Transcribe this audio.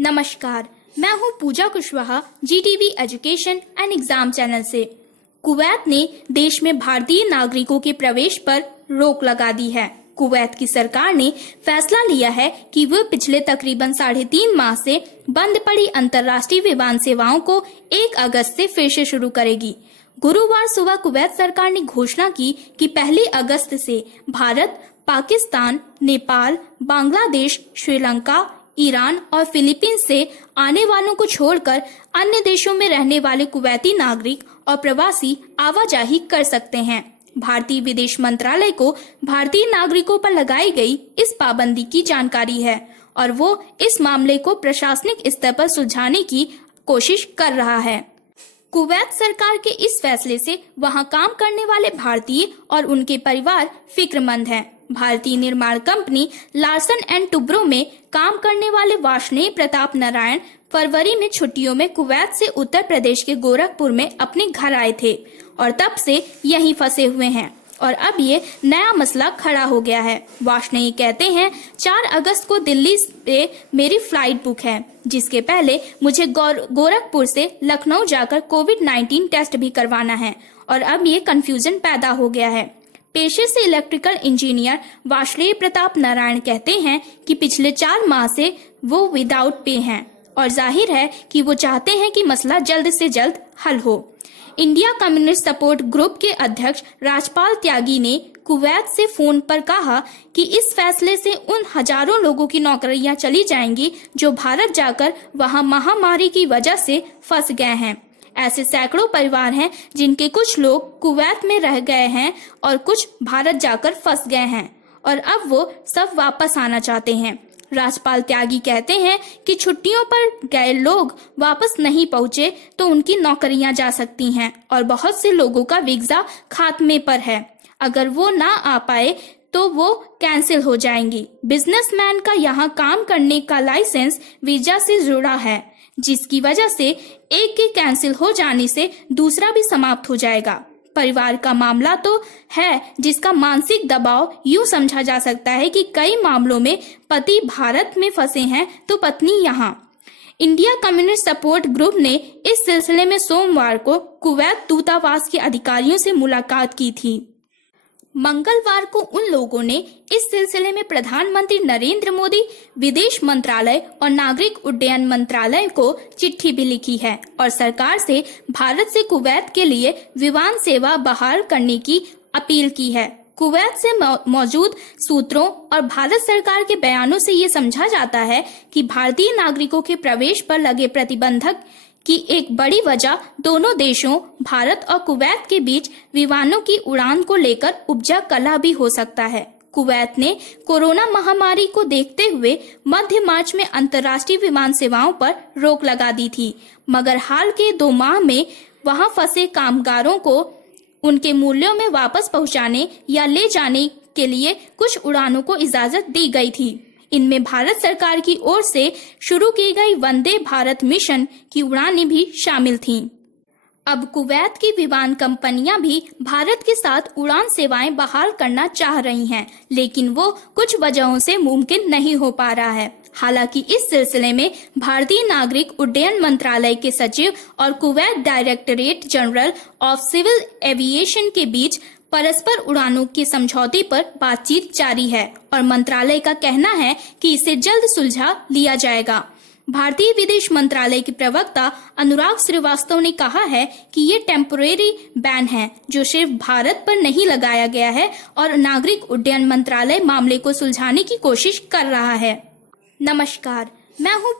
नमस्कार, मैं हूं Puja Kushwaha, GTV education and exam channel से। कुवैत ने देश में भारतीय नागरिकों के प्रवेश पर रोक लगा दी है। कुवैत की सरकार ने फैसला लिया है कि वह पिछले तकरीबन 3.5 माह से बंद पड़ी अंतर्राष्ट्रीय विमान सेवाओं को 1 अगस्त से फिर से शुरू करेगी। गुरुवार सुबह कुवैत सरकार ने घोषणा की कि 1 अगस्त से भारत, पाकिस्तान, नेपाल, बांग्लादेश, श्रीलंका, ईरान और फिलीपींस से आने वालों को छोड़कर अन्य देशों में रहने वाले कुवैती नागरिक और प्रवासी आवाजाही कर सकते हैं। भारतीय विदेश मंत्रालय को भारतीय नागरिकों पर लगाई गई इस पाबंदी की जानकारी है और वो इस मामले को प्रशासनिक स्तर पर सुलझाने की कोशिश कर रहा है। कुवैत सरकार के इस फैसले से वहां काम करने वाले भारतीय और उनके परिवार फिक्रमंद हैं। भारतीय निर्माण कंपनी लार्सन एंड टुब्रो में काम करने वाले वार्ष्णेय प्रताप नारायण फरवरी में छुट्टियों में कुवैत से उत्तर प्रदेश के गोरखपुर में अपने घर आए थे और तब से यहीं फंसे हुए हैं और अब ये नया मसला खड़ा हो गया है। वार्ष्णेय कहते हैं, 4 अगस्त को दिल्ली से मेरी फ्लाइट बुक है, जिसके पहले मुझे गोरखपुर से लखनऊ जाकर कोविड-19 टेस्ट भी करवाना है और अब ये कंफ्यूजन पैदा हो गया है। पेशे से इलेक्ट्रिकल इंजीनियर वार्ष्णेय प्रताप नारायण कहते हैं कि पिछले 4 माह से वो विदाउट पे हैं और जाहिर है कि वो चाहते हैं कि मसला जल्द से जल्द हल हो। इंडिया कम्युनिस्ट सपोर्ट ग्रुप के अध्यक्ष राजपाल त्यागी ने कुवैत से फोन पर कहा कि इस फैसले से उन हजारों लोगों की नौकरियां चली जाएंगी जो भारत जाकर वहां महामारी की वजह से फंस गए हैं। ऐसे सैकड़ों परिवार हैं जिनके कुछ लोग कुवैत में रह गए हैं और कुछ भारत जाकर फंस गए हैं और अब वो सब वापस आना चाहते हैं। राजपाल त्यागी कहते हैं कि छुट्टियों पर गए लोग वापस नहीं पहुंचे तो उनकी नौकरियां जा सकती हैं और बहुत से लोगों का वीजा खात्मे पर है। अगर वो ना आ पाए तो वो कैंसिल हो जाएंगी। बिजनेसमैन का यहाँ काम करने का लाइसेंस वीजा से जुड़ा है, जिसकी वजह से एक के कैंसिल हो जाने से दूसरा भी समाप्त हो जाएगा। परिवार का मामला तो है जिसका मानसिक दबाव यूं समझा जा सकता है कि कई मामलों में पति भारत में फंसे हैं तो पत्नी यहाँ। इंडिया कम्युनिस्ट सपोर्ट ग्रुप ने इस सिलसिले में सोमवार को कुवैत दूतावास के अधिकारियों से मुलाकात की थी। मंगलवार को उन लोगों ने इस सिलसिले में प्रधानमंत्री नरेंद्र मोदी, विदेश मंत्रालय और नागरिक उड्डयन मंत्रालय को चिट्ठी भी लिखी है और सरकार से भारत से कुवैत के लिए विमान सेवा बहाल करने की अपील की है। कुवैत से मौजूद सूत्रों और भारत सरकार के बयानों से ये समझा जाता है कि भारतीय नागरिकों के प्रवेश पर लगे प्रतिबंधक की एक बड़ी वजह दोनों देशों भारत और कुवैत के बीच विमानों की उड़ान को लेकर उपजा कलह भी हो सकता है। कुवैत ने कोरोना महामारी को देखते हुए मध्य मार्च में अंतर्राष्ट्रीय विमान सेवाओं पर रोक लगा दी थी, मगर हाल के 2 माह में वहां फंसे कामगारों को उनके मूल्यों में वापस पहुंचाने या ले जाने के लिए कुछ उड़ानों को इजाजत दी गई थी। इनमें भारत सरकार की ओर से शुरू की गई वंदे भारत मिशन की उड़ानें भी शामिल थीं। अब कुवैत की विमान कंपनियां भी भारत के साथ उड़ान सेवाएं बहाल करना चाह रही हैं, लेकिन वो कुछ वजहों से मुमकिन नहीं हो पा रहा है। हालांकि इस सिलसिले में भारतीय नागरिक उड्डयन मंत्रालय के सचिव और Kuwait directorate general of civil aviation के बीच परस्पर उड़ानों के समझौते पर बातचीत जारी है और मंत्रालय का कहना है कि इसे जल्द सुलझा लिया जाएगा। भारतीय विदेश मंत्रालय के प्रवक्ता अनुराग श्रीवास्तव ने कहा है कि ये टेम्पोरेरी बैन है जो सिर्फ भारत पर नहीं लगाया गया है और नागरिक उड्डयन मंत्रालय मामले को सुलझाने की कोशिश कर रहा है। नमस्कार, मैं हूँ